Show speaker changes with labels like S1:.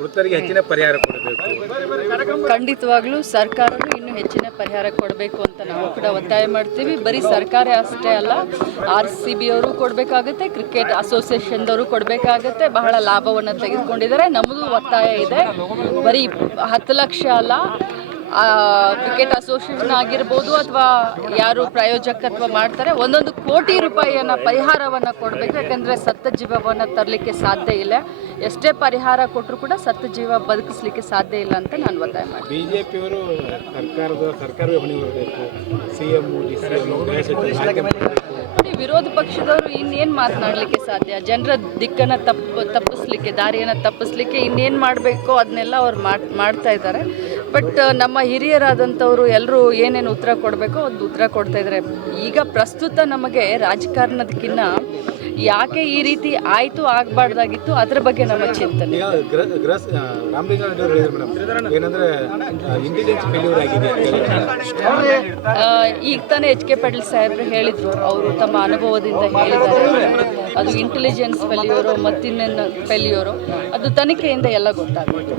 S1: ಮೃತರಿಗೆ ಹೆಚ್ಚಿನ ಪರಿಹಾರ ಕೊಡಬೇಕು.
S2: ಖಂಡಿತವಾಗ್ಲೂ ಸರ್ಕಾರನು ಇನ್ನೂ ಹೆಚ್ಚಿನ ಪರಿಹಾರ ಕೊಡಬೇಕು ಅಂತ ನಾವು ಕೂಡ ಒತ್ತಾಯ ಮಾಡ್ತೀವಿ. ಬರೀ ಸರ್ಕಾರ ಅಷ್ಟೇ ಅಲ್ಲ ಆರ್ ಸಿ ಬಿ ಅವರು ಕೊಡಬೇಕಾಗುತ್ತೆ, ಕ್ರಿಕೆಟ್ ಅಸೋಸಿಯೇಷನ್ದವರು ಕೊಡಬೇಕಾಗುತ್ತೆ, ಬಹಳ ಲಾಭವನ್ನು ತೆಗೆದುಕೊಂಡಿದ್ದಾರೆ. ನಮಗೂ ಒತ್ತಾಯ ಇದೆ. ಬರೀ ಹತ್ತು ಲಕ್ಷ ಅಲ್ಲ ಕ್ರಿಕೆಟ್ ಅಸೋಸಿಯೇಷನ್ ಆಗಿರ್ಬೋದು ಅಥವಾ ಯಾರು ಪ್ರಾಯೋಜಕತ್ವ ಮಾಡ್ತಾರೆ, ಒಂದೊಂದು ಕೋಟಿ ರೂಪಾಯಿಯನ್ನು ಪರಿಹಾರವನ್ನು ಕೊಡಬೇಕು. ಯಾಕಂದರೆ ಸತ್ತ ಜೀವವನ್ನು ತರಲಿಕ್ಕೆ ಸಾಧ್ಯ ಇಲ್ಲ. ಎಷ್ಟೇ ಪರಿಹಾರ ಕೊಟ್ಟರು ಕೂಡ ಸತ್ತ ಜೀವ ಬದುಕಿಸ್ಲಿಕ್ಕೆ ಸಾಧ್ಯ ಇಲ್ಲ ಅಂತ ನಾನು ಒತ್ತಾಯ
S1: ಬಿಜೆಪಿಯವರು ಸರ್ಕಾರದ, ಸರ್ಕಾರವೇ ಹೊಣೆ ಬರಬೇಕು ಸಿ ಎಂ
S2: ವಿರೋಧ ಪಕ್ಷದವರು ಇನ್ನೇನು ಮಾತನಾಡಲಿಕ್ಕೆ ಸಾಧ್ಯ? ಜನರ ದಿಕ್ಕನ್ನು ತಪ್ಪ, ತಪ್ಪಿಸ್ಲಿಕ್ಕೆ, ದಾರಿಯನ್ನು ತಪ್ಪಿಸ್ಲಿಕ್ಕೆ ಇನ್ನೇನು ಮಾಡಬೇಕು ಅದನ್ನೆಲ್ಲ ಅವ್ರು ಮಾಡಿ, ಮಾಡ್ತಾ ಇದ್ದಾರೆ. ಬಟ್ ನಮ್ಮ ಹಿರಿಯರಾದಂಥವರು ಎಲ್ಲರೂ ಏನೇನು ಉತ್ತರ ಕೊಡಬೇಕೋ ಒಂದು ಉತ್ತರ ಕೊಡ್ತಾ ಇದ್ದಾರೆ. ಈಗ ಪ್ರಸ್ತುತ ನಮಗೆ ರಾಜಕಾರಣದಕ್ಕಿಂತ ಯಾಕೆ ಈ ರೀತಿ ಆಯಿತು ಆಗಬಾರ್ದಾಗಿತ್ತು? ಅದ್ರ ಬಗ್ಗೆ ನಮ್ಮ ಚಿಂತನೆ.
S1: ಈಗ
S2: ತಾನೇ ಎಚ್ ಕೆ ಪಾಟೀಲ್ ಸಾಹೇಬ್ರು ಹೇಳಿದರು. ಅವರು ತಮ್ಮ ಅನುಭವದಿಂದ ಹೇಳಿದ್ದಾರೆ. ಅದು ಇಂಟೆಲಿಜೆನ್ಸ್ ಫೆಲ್ಯೂರು ಮತ್ತಿನ್ನ ಫೆಲ್ಯೂರು ಅದು ತನಿಖೆಯಿಂದ ಎಲ್ಲ ಗೊತ್ತಾಗುತ್ತೆ.